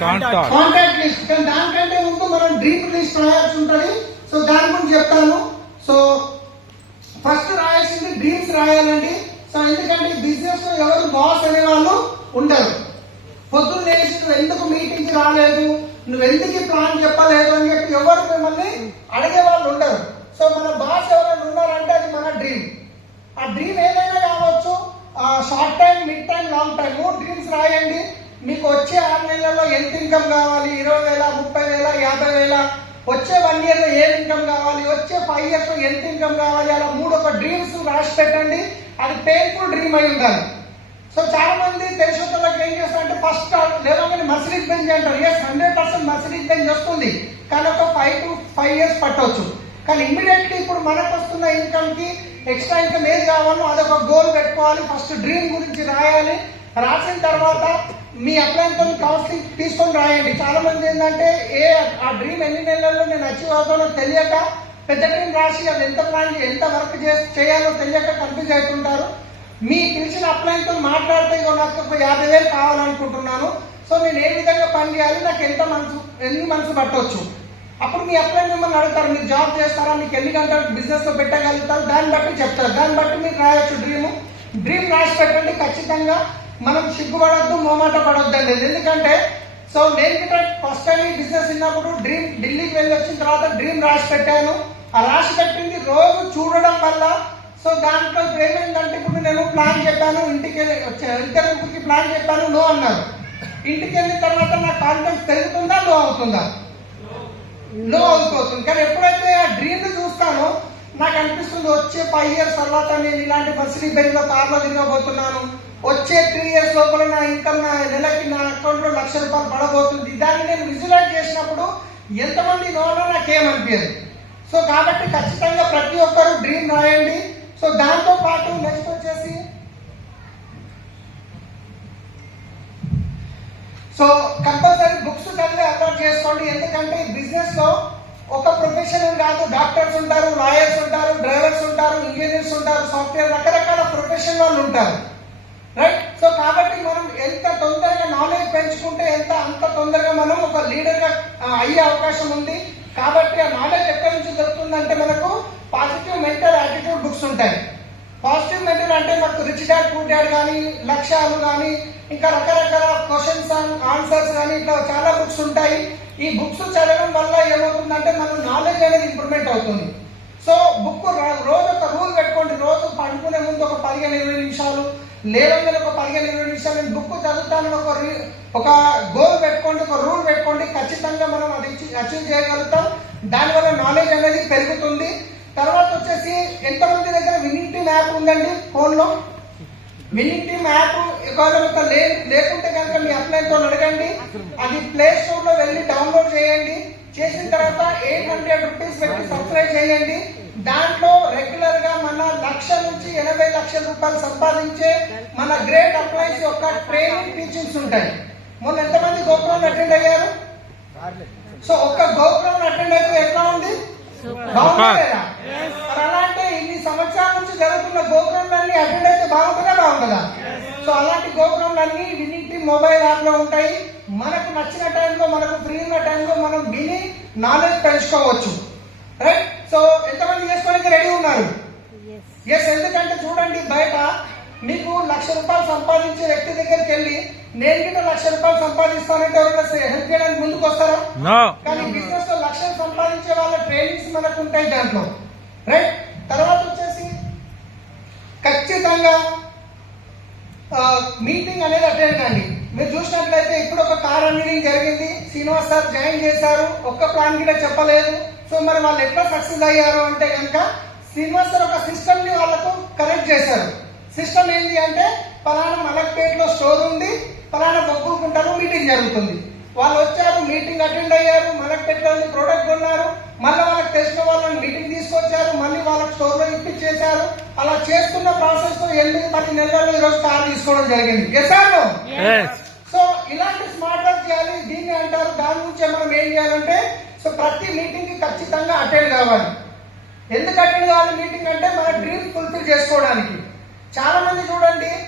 Contact list. కానీ దానికంటే ముందు మనం డ్రీమ్ లిస్ట్ రాయాల్సి ఉంటుంది. సో దాని గురించి చెప్తాను. సో ఫస్ట్ రాయాల్సింది డ్రీమ్స్ రాయాలండి. సో ఎందుకంటే బిజినెస్ లో ఎవరు బాస్ అనే వాళ్ళు ఉండరు. పొద్దున్న లేచి నువ్వు ఎందుకు మీటింగ్ కి రాలేదు, నువ్వు ఎందుకు ప్లాన్ చెప్పలేదు అని చెప్పి ఎవరు మిమ్మల్ని అడిగే వాళ్ళు ఉండరు. సో మన బాస్ ఎవరైనా ఉన్నారంటే అది మన డ్రీమ్. ఆ డ్రీమ్ ఏదైనా కావచ్చు, short time, mid time, long time. Dreams రాయండి. మీకు వచ్చే 6 నెలల్లో ఎంత ఇన్కమ్ కావాలి, 20,000, 30,000, 50,000, వచ్చే 1 year లో ఏం ఇన్కమ్ కావాలి, వచ్చే 5 years లో ఎంత ఇన్కమ్ కావాలి, అలా 3 డ్రీమ్స్ రాసి పెట్టండి. అది పెయిన్ఫుల్ డ్రీమ్ అయి ఉండాలి. సో చాలా మంది తెలిసినంతలోకి ఏం చేస్తారంటే ఫస్ట్ లేదంటే మర్సిడీస్ బెంజ్ అంటారు. 100% మర్సిడీస్ బెంజ్ వస్తుంది, కానీ ఒక 5 to 5 years పట్టవచ్చు. కానీ ఇమ్మీడియట్లీ ఇప్పుడు మనకు వస్తున్న ఇన్కమ్ కి ఎక్స్ట్రా ఇన్కమ్ ఏది కావాలో అదొక గోల్ పెట్టుకోవాలి. ఫస్ట్ డ్రీమ్ గురించి రాయాలి. రాసిన తర్వాత మీ అప్లైన్తో కౌన్సిలింగ్ తీసుకొని రాయండి. చాలా మంది ఏంటంటే ఆ డ్రీమ్ ఎన్ని నెలల్లో నేను అచీవ్ అవుతానో తెలియక పెద్ద డ్రీమ్ రాసి అది ఎంత వర్క్ చేయాలో తెలియక కన్ఫ్యూజ్ అవుతుంటారు. మీ పిలిచిన అప్లైన్తో మాట్లాడితే నాకు 50,000 కావాలనుకుంటున్నాను, సో నేను ఏ విధంగా పని చేయాలి, నాకు ఎన్ని మనసు పట్టవచ్చు. అప్పుడు మీ అప్లైన్ మిమ్మల్ని అడుగుతారు, మీరు జాబ్ చేస్తారా, మీకు ఎన్ని గంటలు బిజినెస్ లో పెట్టగలుగుతారు, దాన్ని బట్టి చెప్తారు. దాన్ని బట్టి మీరు రాయొచ్చు డ్రీమ్ రాసి పెట్టండి. ఖచ్చితంగా మనం సిగ్గుపడొద్దు, మోమాట పడొద్దండి. ఎందుకంటే సో నేను ఫస్ట్ టైం ఈ బిజినెస్ ఉన్నప్పుడు డ్రీమ్ ఢిల్లీకి వెళ్ళి వచ్చిన తర్వాత డ్రీమ్ రాసి పెట్టాను. ఆ రాసి పెట్టింది రోజు చూడడం వల్ల సో దాంట్లో ఏమైందంటే ఇప్పుడు నేను ప్లాన్ చెప్పాను, ఇంటికి ఇంటర్వ్యూకి ప్లాన్ చెప్పాను, నో అన్నారు. ఇంటికి వెళ్ళిన తర్వాత నా కాన్ఫిడెన్స్ పెరుగుతుందా, లో అవుతుందా? లో అవుతుంది. కానీ ఎప్పుడైతే ఆ డ్రీమ్ చూస్తానో నాకు అనిపిస్తుంది వచ్చే 5 years తర్వాత నేను ఇలాంటి మర్సిడీస్ బెంజ్ లో కార్లో తిరగబోతున్నాను, వచ్చే 3 years లోపల నా ఇన్కమ్ నెలకి నా అకౌంట్ లో ₹1,00,000 పడబోతుంది. దాన్ని నేను విజువలైజ్ చేసినప్పుడు ఎంతమంది నోనో నాకేమనిపించదు. సో కాబట్టి ఖచ్చితంగా ప్రతి ఒక్కరు డ్రీమ్ రాయండి. సో దాంతో పాటు నెక్స్ట్ వచ్చేసి సో కంపల్సరీ బుక్స్ చదివి అలవాటు చేసుకోండి. ఎందుకంటే బిజినెస్ లో ఒక ప్రొఫెషన్ కాదు, డాక్టర్స్ ఉంటారు, లాయర్స్ ఉంటారు, డ్రైవర్స్ ఉంటారు, ఇంజనీర్స్ ఉంటారు, సాఫ్ట్వేర్, రకరకాల ప్రొఫెషన్ వాళ్ళు ఉంటారు, రైట్? సో కాబట్టి మనం ఎంత తొందరగా నాలెడ్జ్ పెంచుకుంటే అంత తొందరగా మనం ఒక లీడర్ గా అయ్యే అవకాశం ఉంది. కాబట్టి ఆ నాలెడ్జ్ ఎక్కడి నుంచి దొరుకుతుందంటే మనకు పాజిటివ్ మెంటల్ యాటిట్యూడ్ బుక్స్ ఉంటాయి. పాజిటివ్ మెంటల్ అంటే మనకు రిచ్ డాడ్ పూర్ డాడ్ కానీ, లక్ష్యాలు కానీ, ఇంకా రకరకాల క్వశ్చన్స్ అండ్ ఆన్సర్స్ కానీ ఇట్లా చాలా బుక్స్ ఉంటాయి. ఈ బుక్స్ చదవడం వల్ల ఏమవుతుందంటే మన నాలెడ్జ్ అనేది ఇంప్రూవ్మెంట్ అవుతుంది. సో బుక్ రోజు ఒక రూల్ పెట్టుకోండి. రోజు పడుకునే ముందు ఒక 15-20 నిమిషాలు, లేవగానే ఒక 15-20 నిమిషాలు నేను బుక్ చదువుతానని ఒక గోల్ పెట్టుకోండి, ఒక రూల్ పెట్టుకోండి. ఖచ్చితంగా మనం అది అచీవ్ చేయగలుగుతాం. దానివల్ల నాలెడ్జ్ అనేది పెరుగుతుంది. తర్వాత వచ్చేసి ఎంతమంది దగ్గర విన్నింగ్ టీమ్ యాప్ ఉందండి ఫోన్ లో? విన్నింగ్ టీమ్ యాప్ ఒకవేళ లేకుంటే కనుక మీ అప్లైన్తో అడగండి. అది ప్లే స్టోర్ లో వెళ్ళి డౌన్లోడ్ చేయండి. చేసిన తర్వాత ₹800 పెట్టి సబ్స్క్రైబ్ చేయండి. దాంట్లో రెగ్యులర్ గా మన ₹1,00,000 నుంచి ₹80,00,000 సంపాదించే మన గ్రేట్ అప్లైన్స్ యొక్క ట్రైనింగ్ టీచింగ్స్ ఉంటాయి. మొన్న ఎంతమంది గోపురం అటెండ్ అయ్యారు? సో ఒక్క గోపురం అటెండ్ అయితే ఎట్లా ఉంది? బాగుంటుందా? మరి అలాంటి ఇన్ని సంవత్సరాల నుంచి జరుగుతున్న గోపురంలన్నీ అటెండ్ అయితే బాగుంటుందా? సో అలాంటి గోపురంలన్నీ విన్నింగ్ టీమ్ మొబైల్ యాప్ లో ఉంటాయి. మనకు నచ్చిన టైంలో, మనకు ఫ్రీ ఉన్న టైంలో మనం విని నాలెడ్జ్ పెంచుకోవచ్చు, రైట్? సో ఎంతమంది చేసుకోవడానికి రెడీ ఉన్నారు? ఎస్. ఎందుకంటే చూడండి, బయట మీకు ₹1,00,000 సంపాదించే వ్యక్తి దగ్గరికి వెళ్ళి నేను గిట్ట ₹1,00,000 సంపాదిస్తానంటే ఎవరైనా హెల్ప్ చేయడానికి ముందుకు వస్తారా? కానీ బిజినెస్ లో లక్షలు సంపాదించే వాళ్ళ ట్రైనింగ్స్ మనకు ఉంటాయి దాంట్లో, రైట్? తర్వాత వచ్చేసి ఖచ్చితంగా మీటింగ్ అనేది అటెండ్ కండి. మీరు చూసినట్లయితే ఇప్పుడు ఒక కార్ మీటింగ్ జరిగింది, శ్రీనివాస్ సార్ జాయిన్ చేశారు, ఒక్క ప్లాన్ కూడా చెప్పలేదు. సో మరి వాళ్ళు ఎట్లా సక్సెస్ అయ్యారు అంటే కనుక శ్రీనివాస్ సార్ ఒక సిస్టమ్ ని వాళ్ళకు కనెక్ట్ చేశారు. సిస్టమ్ ఏంటి అంటే పలానా మలక్పేటలో స్టోర్ ఉంది, పలానా బొగ్గుకుంటారు, మీటింగ్ జరుగుతుంది. వాళ్ళు వచ్చారు, మీటింగ్ అటెండ్ అయ్యారు, మలక్పేటలో ప్రోడక్ట్ కొన్నారు, మళ్ళీ వాళ్ళకి తెలిసిన వాళ్ళని మీటింగ్ తీసుకొచ్చారు, మళ్ళీ వాళ్ళకి స్టోర్ లో ఇప్పించేశారు. అలా చేస్తున్న ప్రాసెస్ లో 8-10 నెలల్లో ఈరోజు కార్ తీసుకోవడం జరిగింది. చేశారు. సో ఇలాంటి స్మార్ట్ వర్క్ చేయాలి, దీన్ని అంటారు. దాని గురించి మనం ఏం చేయాలంటే సో ప్రతి మీటింగ్ కి ఖచ్చితంగా అటెండ్ కావాలి. ఎందుకు అటెండ్ కావాలి మీటింగ్ అంటే మన డ్రీమ్ ఫుల్ఫిల్ చేసుకోవడానికి. చాలా మంది చూడండి